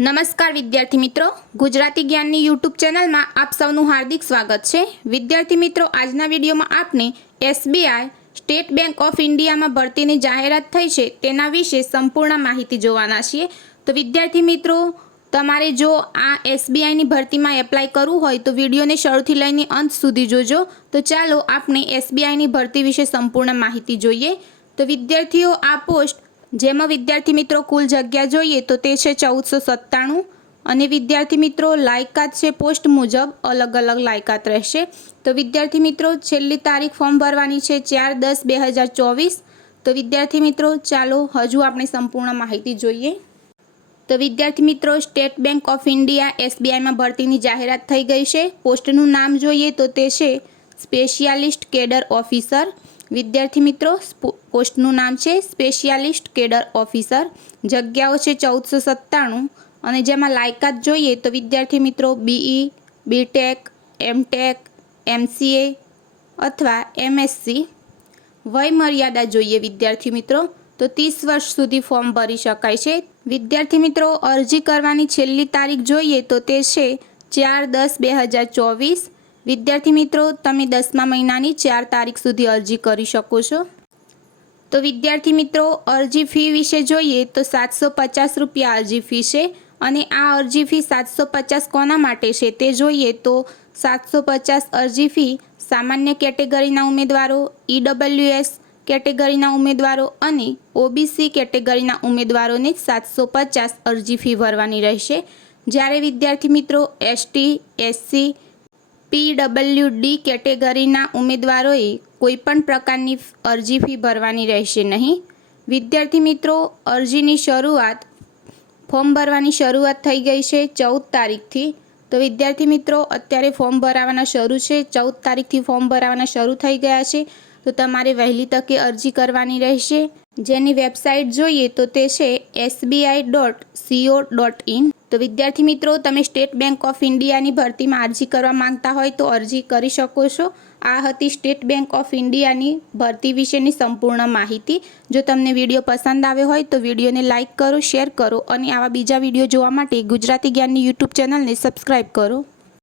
નમસ્કાર વિદ્યાર્થી મિત્રો. ગુજરાતી જ્ઞાનની યુટ્યુબ ચેનલમાં આપ સૌનું હાર્દિક સ્વાગત છે. વિદ્યાર્થી મિત્રો, આજના વિડીયોમાં આપને એસબીઆઈ, સ્ટેટ બેંક ઓફ ઇન્ડિયામાં ભરતીની જાહેરાત થઈ છે તેના વિશે સંપૂર્ણ માહિતી જોવાના છીએ. તો વિદ્યાર્થી મિત્રો, તમારે જો આ એસબીઆઈની ભરતીમાં એપ્લાય કરવું હોય તો વિડીયોને શરૂથી લઈને અંત સુધી જોજો. તો ચાલો આપણે એસબીઆઈની ભરતી વિશે સંપૂર્ણ માહિતી જોઈએ. તો વિદ્યાર્થીઓ, આ પોસ્ટ જેમાં વિદ્યાર્થી મિત્રો કુલ જગ્યા જોઈએ તો તે છે ચૌદસો સત્તાણું. અને વિદ્યાર્થી મિત્રો લાયકાત છે પોસ્ટ મુજબ અલગ અલગ લાયકાત રહેશે. તો વિદ્યાર્થી મિત્રો છેલ્લી તારીખ ફોર્મ ભરવાની છે ચાર દસ બે હજાર ચોવીસ. તો વિદ્યાર્થી મિત્રો ચાલો હજુ આપણે સંપૂર્ણ માહિતી જોઈએ. તો વિદ્યાર્થી મિત્રો સ્ટેટ બેંક ઓફ ઇન્ડિયા એસબીઆઈમાં ભરતીની જાહેરાત થઈ ગઈ છે. પોસ્ટનું નામ જોઈએ તો તે છે સ્પેશિયાલિસ્ટ કેડર ઓફિસર. વિદ્યાર્થી મિત્રો પોસ્ટનું નામ છે સ્પેશિયાલિસ્ટ કેડર ઓફિસર. જગ્યાઓ છે ચૌદસો સત્તાણું અને જેમાં લાયકાત જોઈએ તો વિદ્યાર્થી મિત્રો બીઈ બીટેક એમટેક એમસીએ અથવા એમએસસી વય મર્યાદા જોઈએ વિદ્યાર્થી મિત્રો. તો ત્રીસ વર્ષ સુધી ફોર્મ ભરી શકાય છે. વિદ્યાર્થી મિત્રો, અરજી કરવાની છેલ્લી તારીખ જોઈએ તો તે છે ચાર દસ બે હજાર ચોવીસ. વિદ્યાર્થી મિત્રો, તમે દસમા મહિનાની ચાર તારીખ સુધી અરજી કરી શકો છો. તો વિદ્યાર્થી મિત્રો, અરજી ફી વિશે જોઈએ તો સાતસો પચાસ રૂપિયા અરજી ફી છે અને આ અરજી ફી સાતસો પચાસ કોના માટે છે તે જોઈએ તો સાતસો પચાસ અરજી ફી સામાન્ય કેટેગરીના ઉમેદવારો ઈડબલ્યુએસ કેટેગરીના ઉમેદવારો અને ઓબીસી કેટેગરીના ઉમેદવારોને સાતસો પચાસ અરજી ફી ભરવાની રહેશે. જ્યારે વિદ્યાર્થી મિત્રો, એસટી, એસસી પીડબ્લ્યુડી કેટેગરીના ઉમેદવારોએ કોઈપણ પ્રકારની અરજી ફી ભરવાની રહેશે નહીં. વિદ્યાર્થી મિત્રો, અરજીની શરૂઆત ફોર્મ ભરવાની શરૂઆત થઈ ગઈ છે ચૌદ તારીખથી. તો વિદ્યાર્થી મિત્રો, અત્યારે ફોર્મ ભરાવાના શરૂ છે. ચૌદ તારીખથી ફોર્મ ભરાવાના શરૂ થઈ ગયા છે. તો તમારે વહેલી તકે અરજી કરવાની રહેશે. જેની વેબસાઇટ જોઈએ તો તે છે SBI dot CO dot in. તો વિદ્યાર્થી મિત્રો, તમે સ્ટેટ બેંક ઓફ ઇન્ડિયાની ભરતીમાં અરજી કરવા માંગતા હોય તો અરજી કરી શકો છો. આ હતી સ્ટેટ બેંક ઓફ ઇન્ડિયાની ભરતી વિશેની સંપૂર્ણ માહિતી. જો તમને વીડિયો પસંદ આવ્યો હોય તો વિડીયોને લાઇક કરો, શેર કરો અને આવા બીજા વીડિયો જોવા માટે ગુજરાતી જ્ઞાનની યુટ્યુબ ચેનલને સબસ્ક્રાઈબ કરો.